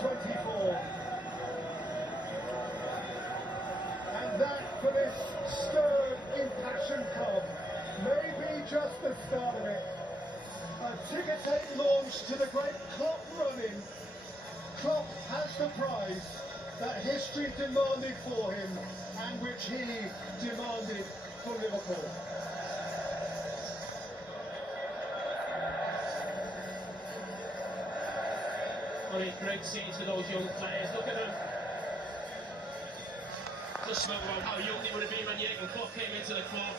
24. And that, for this stirred, impassioned club, may be just the start of it. A ticker-tape launch to the great Klopp run-in. Klopp has the prize that history demanded for him and which he demanded for Liverpool. Well, it's great seeing to those young players. Look at them. Just spoke about how young they would have been when Jurgen Klopp came into the club.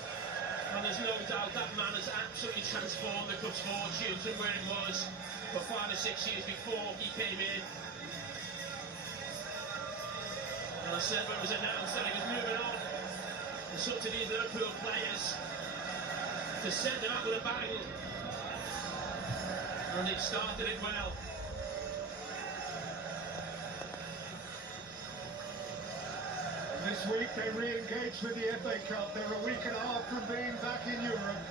And there's no doubt that man has absolutely transformed the club's fortunes and where it was for 5 or 6 years before he came in. And I said when it was announced that he was moving on, it's up to these Liverpool players to send them out with a bang. And they've started it well. This week they re-engaged with the FA Cup. They're a week and a half from being back in Europe.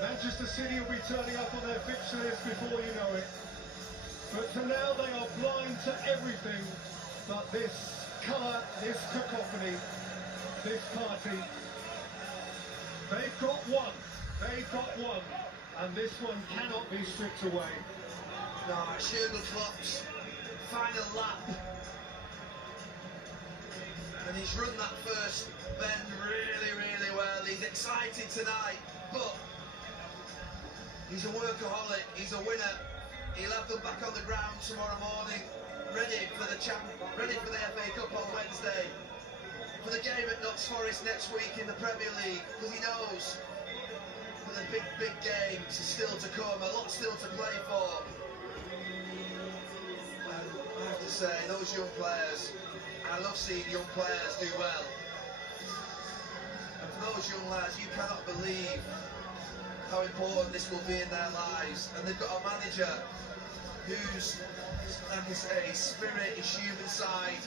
Manchester City will be turning up on their fixture list before you know it. But for now they are blind to everything but this colour, this cacophony, this party. They've got one. They've got one. And this one cannot be stripped away. No, it's Jurgen Klopp's final lap. And he's run that first bend really, really well. He's excited tonight, but he's a workaholic, he's a winner. He'll have them back on the ground tomorrow morning, ready for the FA Cup on Wednesday, for the game at Notts Forest next week in the Premier League, because he knows that the big games are still to come, a lot still to play for. And I have to say, those young players, I love seeing young players do well. And for those young lads, you cannot believe how important this will be in their lives. And they've got a manager who's, like I say, his spirit, his human side,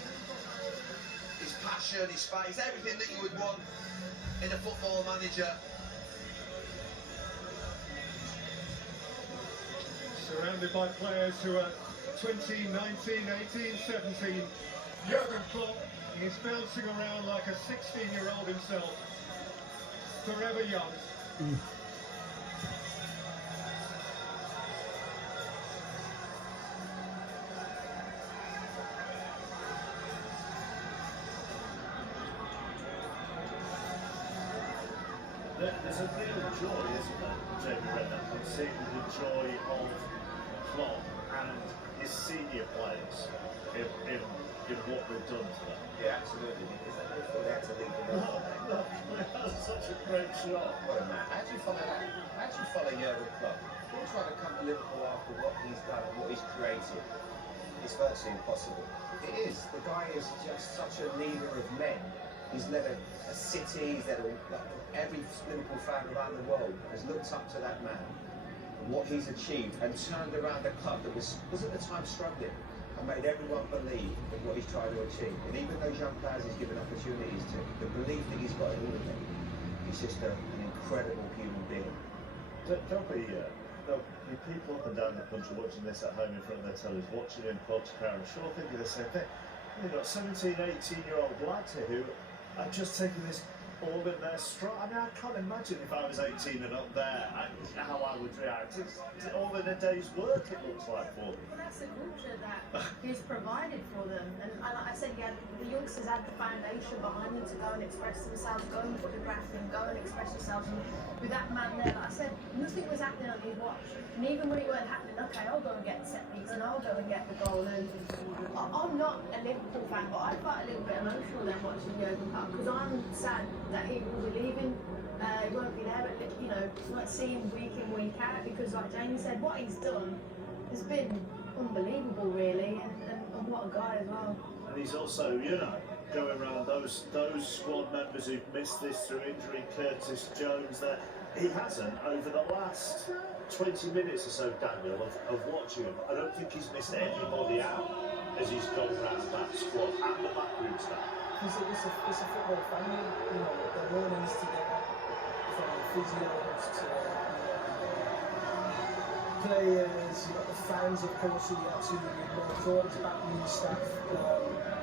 his passion, his fight, he's everything that you would want in a football manager. Surrounded by players who are 20, 19, 18, 17. Jurgen Klopp is bouncing around like a 16-year-old himself, forever young. There's a real joy, isn't there, Jamie Redknapp, in seeing the joy of Klopp and his senior players in what they've done to them. Yeah, absolutely, because they thought they had to leave the world. That's such a great shot. What a man. How do you follow that? How do you follow Jurgen Klopp? You're trying to come to Liverpool after what he's done and what he's created. It's virtually impossible. It is. The guy is just such a leader of men. He's led a city, he's led every Liverpool fan around the world has looked up to that man and what he's achieved and turned around a club that was at the time struggling and made everyone believe in what he's trying to achieve. And even those young players he's given opportunities to, the belief that he's got in all of them, he's just an incredible human being. There'll be people up and down the country watching this at home in front of their tellies, watching him club to crowd, I'm sure thinking the same thing. You've got 17, 18-year-old lads here who are just taking this all in their stride. I mean, I can't imagine if I was 18 and up there, how I would react. It's all in a day's work, it looks like, for them. Well, that's the culture that he's provided for them. And like I said, the youngsters had the foundation behind them to go and express themselves, go and put the graft in, go and express themselves. And with that man there, like I said, nothing was happening on his watch. And even when it weren't happening, okay, I'll go and get the set piece and I'll go and get the goal. And I'm not a Liverpool fan, but I felt a little bit emotional then watching Jurgen Klopp, because I'm sad that he will be leaving. He won't be there, but you know, not seeing him week in, week out, because like Jamie said, what he's done has been unbelievable, really, and what a guy as well. And he's also, you know, going around those squad members who've missed this through injury, Curtis Jones there. He hasn't, over the last 20 minutes or so, Daniel, of watching him. I don't think he's missed anybody out as he's gone around that squad and the backroom staff. It's a football family, you know, they're learning this together, from physios to players, you've got the fans, of course, who he absolutely loves. It's all about new stuff.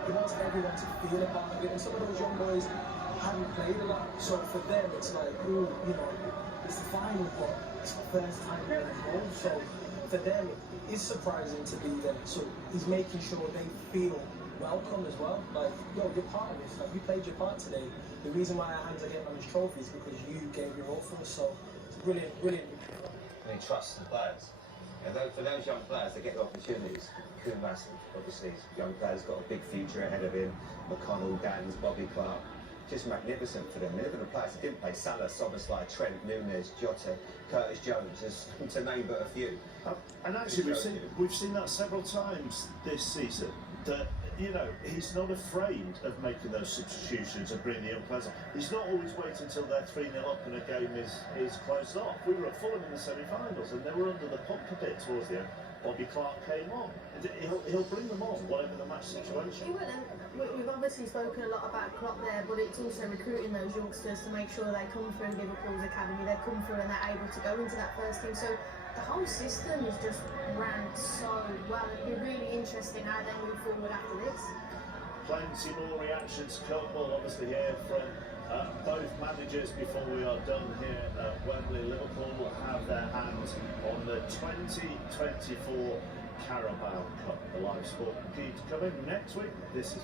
He wants everyone to feel a part of it, and some of those young boys haven't played a lot, so for them it's like, ooh, you know, it's the final, but it's the first time they're involved, so for them it is surprising to be there. So he's making sure they feel welcome as well. Like, yo, you're part of this. Like, you played your part today. The reason why our hands are getting on this trophy is because you gave your all for us. So it's brilliant, brilliant. And he trusts the players. And for those young players, they get the opportunities. Kumas, obviously, young players got a big future ahead of him. McConnell, Dans, Bobby Clark. Just magnificent for them. And even the players that didn't play, Salah, Soboslai, Trent, Nunes, Jota, Curtis Jones, just to name but a few. And actually, we've seen that several times this season. That, you know, he's not afraid of making those substitutions and bringing the young players on. He's not always waiting until they're 3-0 up and a game is closed off. We were at Fulham in the semi-finals and they were under the pump a bit towards the end. Bobby Clark came on. He'll bring them on, whatever the match situation. We've obviously spoken a lot about Klopp there, but it's also recruiting those youngsters to make sure they come through Liverpool's academy, they come through and they're able to go into that first team. So the whole system is just ran so well. It'll be really interesting how they move forward after this. Plenty more reactions come. We'll obviously hear from both managers before we are done here at Wembley. Liverpool will have their hands on the 2024 Carabao Cup. The live sport key to come in next week. This is